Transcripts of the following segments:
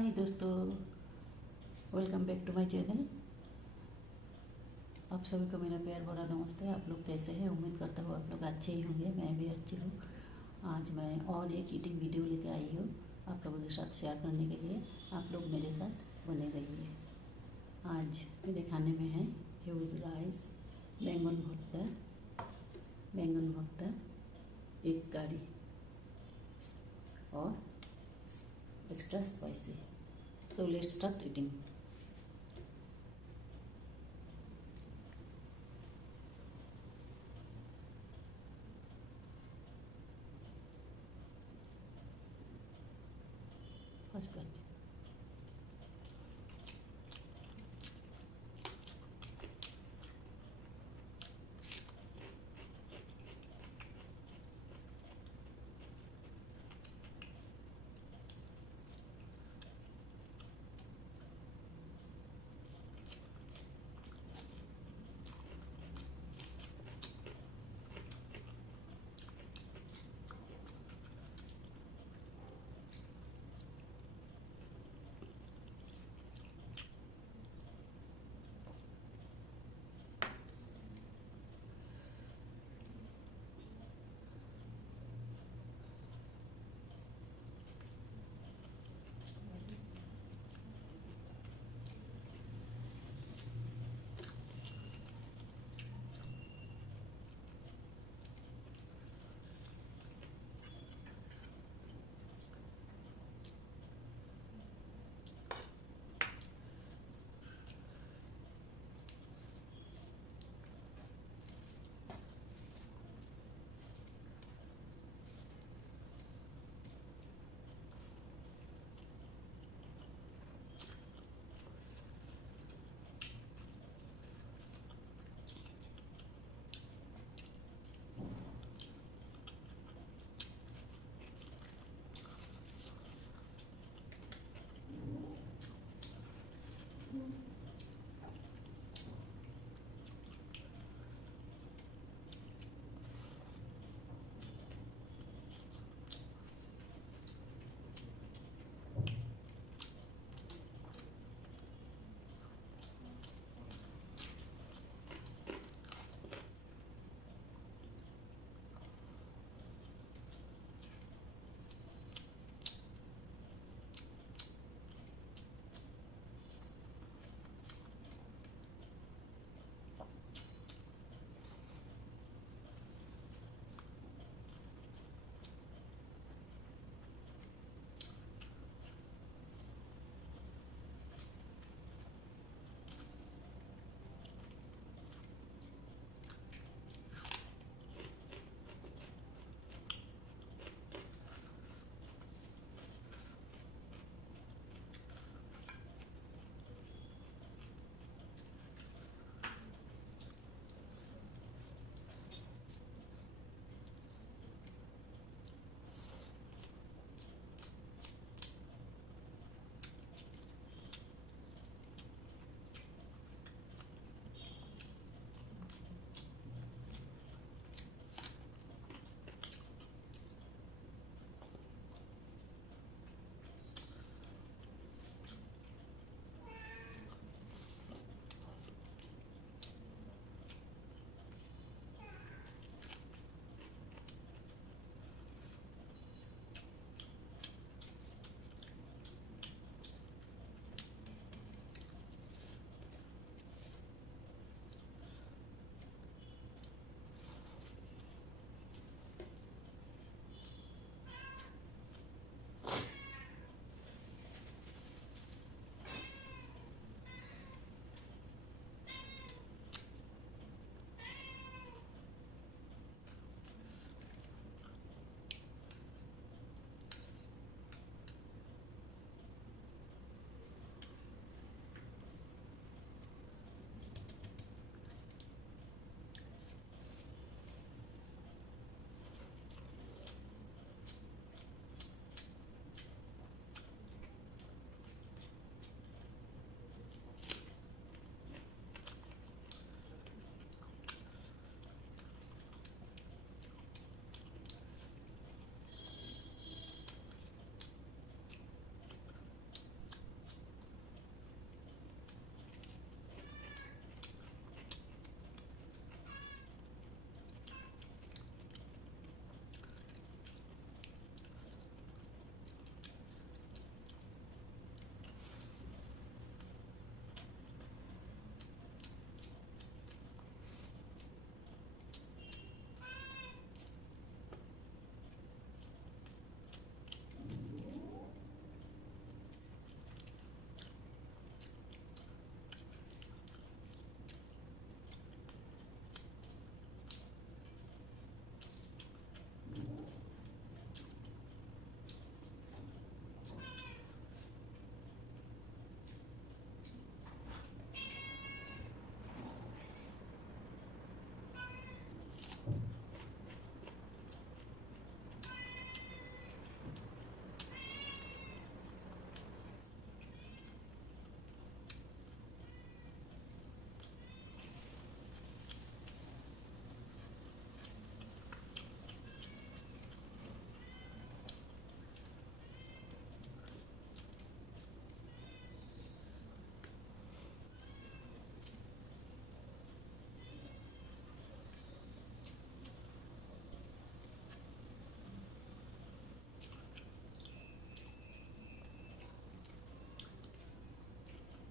हाय दोस्तों, welcome back to my channel. आप सभी को मेरा प्यार भरा नमस्ते। आप लोग कैसे हैं? उम्मीद करता हूँ आप लोग अच्छे ही होंगे। मैं भी अच्छी हूँ। आज मैं और एक ईटिंग वीडियो लेके आई हूँ आप लोगों के साथ शेयर करने के लिए। आप लोग मेरे साथ बने रहिए। आज मेरे खाने में है ह्यूज राइस, बैंगन भरता, एक करी और extra spicy. So let's start eating. First bite.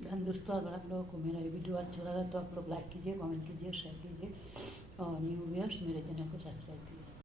धन दोस्तों, अगर आप लोगों को मेरा ये वीडियो अच्छा लगा तो आप लोग लाइक कीजिए, कमेंट कीजिए, शेयर कीजिए और न्यू व्यूअर्स मेरे चैनल को सब्सक्राइब कीजिए।